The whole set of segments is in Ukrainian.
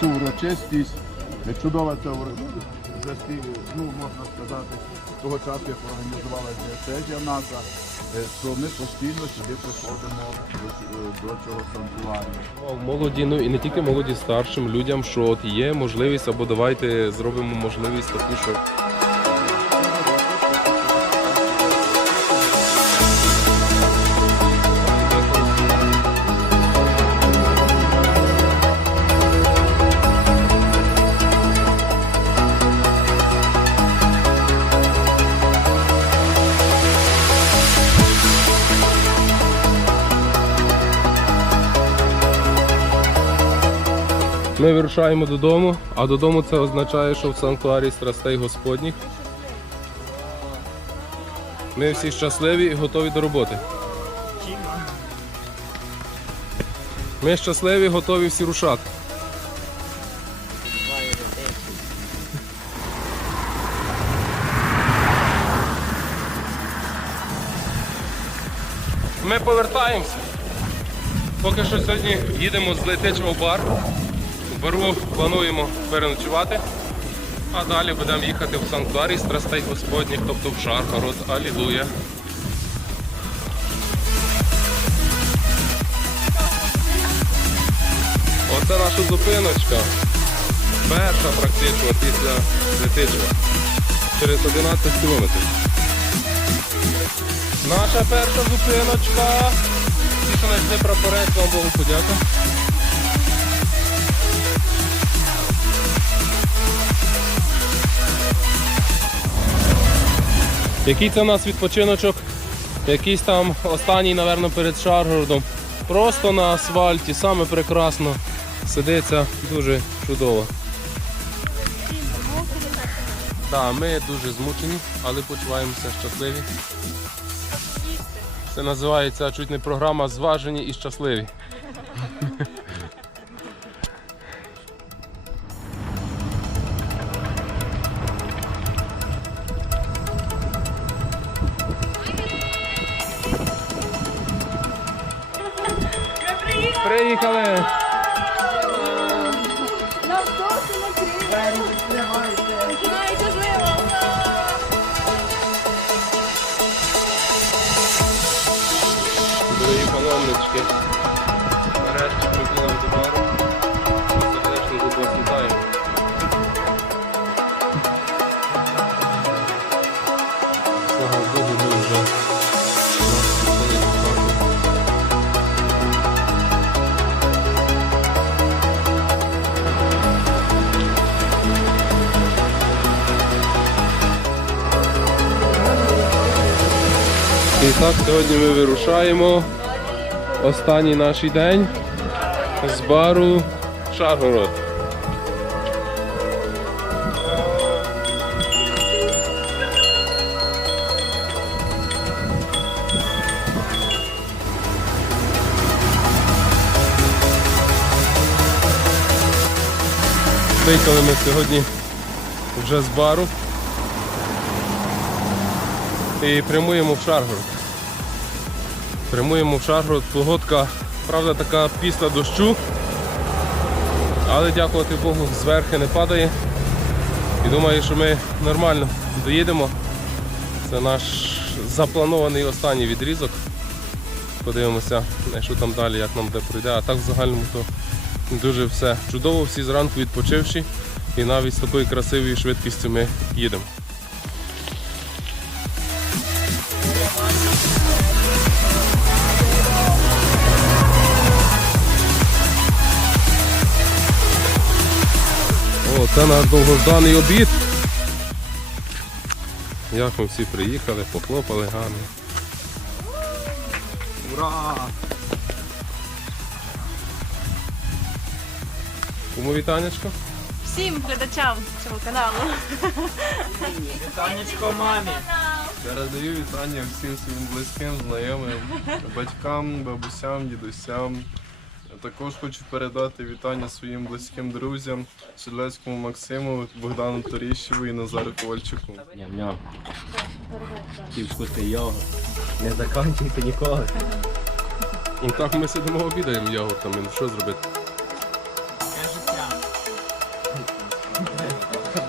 цю урочистість. Е, Чудова ця ур- вже ну, можна сказати, того часу, як організувалася дієцезія наша, е, що ми постійно сюди приходимо до, до цього санктуарію. Молоді, ну і не тільки молоді, старшим людям, що от є можливість, або давайте зробимо можливість таку, що Ми вирушаємо додому, а додому це означає, що в санктуарі страстей Господніх. Ми всі щасливі і готові до роботи. Ми щасливі, готові всі рушати. Ми повертаємося. Поки що сьогодні їдемо з Летичого в бар. Бару плануємо переночувати, а далі будемо їхати в санктуарій страстей Господніх, тобто в Шаргород. Алілуя. Оце наша зупиночка. Перша практично після Летичого. Через 11 кілометрів. Наша перша зупиночка. Ті, що знайшли прапорець, вам Богу подяка. Який це у нас відпочиночок? Якийсь там останній, напевно, перед Шаргородом. Просто на асфальті, саме прекрасно. Сидиться дуже чудово. Так, ми дуже змучені, але почуваємося щасливі. Це називається чуть не програма Зважені і щасливі. Приїхали! І так, сьогодні ми вирушаємо. Останній наш день з бару Шаргород. Виїхали ми сьогодні вже з бару і прямуємо в Шаргород. Прямуємо в Шаргород. Погодка, правда, така після дощу. Але дякувати Богу, зверхи не падає. І думаю, що ми нормально доїдемо. Це наш запланований останній відрізок. Подивимося, е, що там далі, як нам де пройде. А так в загальному то дуже все чудово, всі зранку відпочивши. І навіть з такою красивою швидкістю ми їдемо. О, це наш довгожданий обід. Як ми всі приїхали, похлопали гарно. Ура! Кому вітанечко? Всім глядачам цього каналу. Танечко мамі. Передаю вітання всім своїм близьким, знайомим, батькам, бабусям, дідусям. Також хочу передати вітання своїм близьким друзям, Шедлецькому Максиму, Богдану Торіщеву і Назару Ковальчуку. Ням-ням. Хотів вкусний йогурт. Не закінчуйте ніколи. Ну так ми сидимо обідаємо йогуртами, ну що зробити?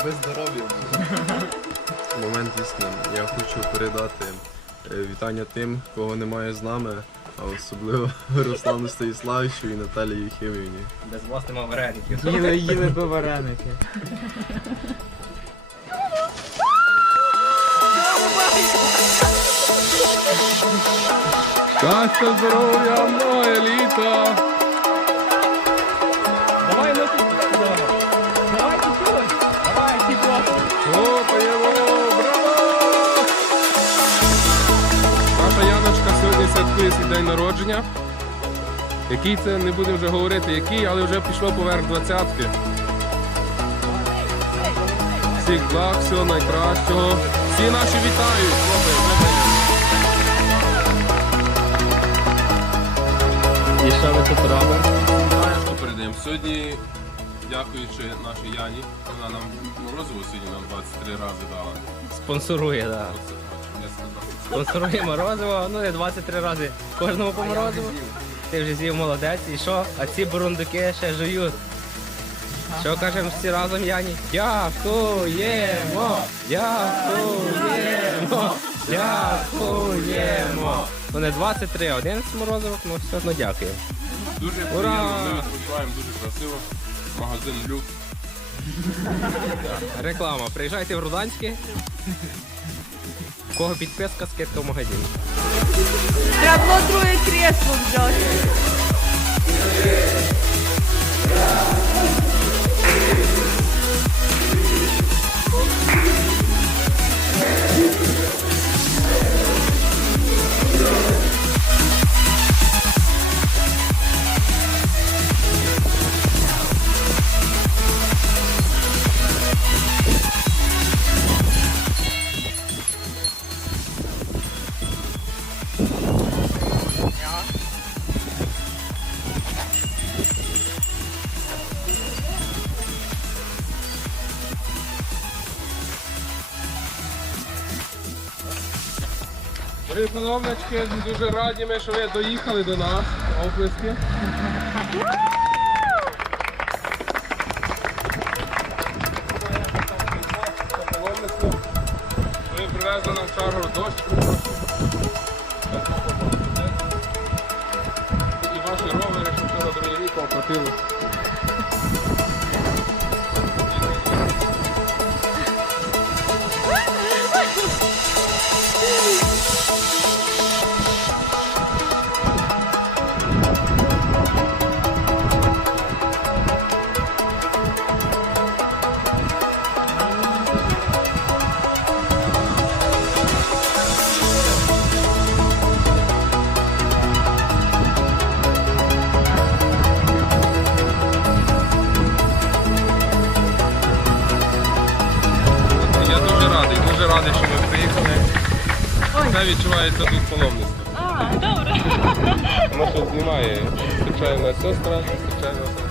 Ви здорові. Момент істини. Я хочу передати е, вітання тим, кого немає з нами, а особливо Руслану Станіславовичу і Наталії Єхимівні. Без вас нема вареників. Їли, їли би вареники. Щастя, здоров'я, моя літо! Свій день народження. Який це, не будемо вже говорити, який, але вже пішло поверх двадцятки. Всіх благ, всього найкращого. Всі наші вітають! Хлопці. І що ви тут? Що передаємо? Сьогодні, дякуючи нашій Яні, вона нам морозиво сьогодні нам 23 рази дала. Спонсорує, так. Да. Я морозиво, ну не 23 рази кожному по морозиву. Ти вже з'їв молодець, і що? А ці бурундуки ще жують. Що кажемо всі разом, Яні? Дякуємо! Дякуємо! Дякуємо! Ну не 23, а 11 морозивок, ну все одно дякуємо. Дуже Ура! приємно, ми відпочиваємо дуже красиво. Магазин люкс. Реклама. Приїжджайте в Руданське. В кого підписка, скидка в магазині. Треба було друге кресло взяти. Привіт, шановнички, дуже раді ми, що ви доїхали до нас. Оплески. Ви привезли нам чаргу дощ. І ваші ровери, що вчора другий рік оплатили. Дуже радий, що ви приїхали. Це відчувається тут паломництво. А, добре. Вона знімає звичайна сестра, звичайна сестра.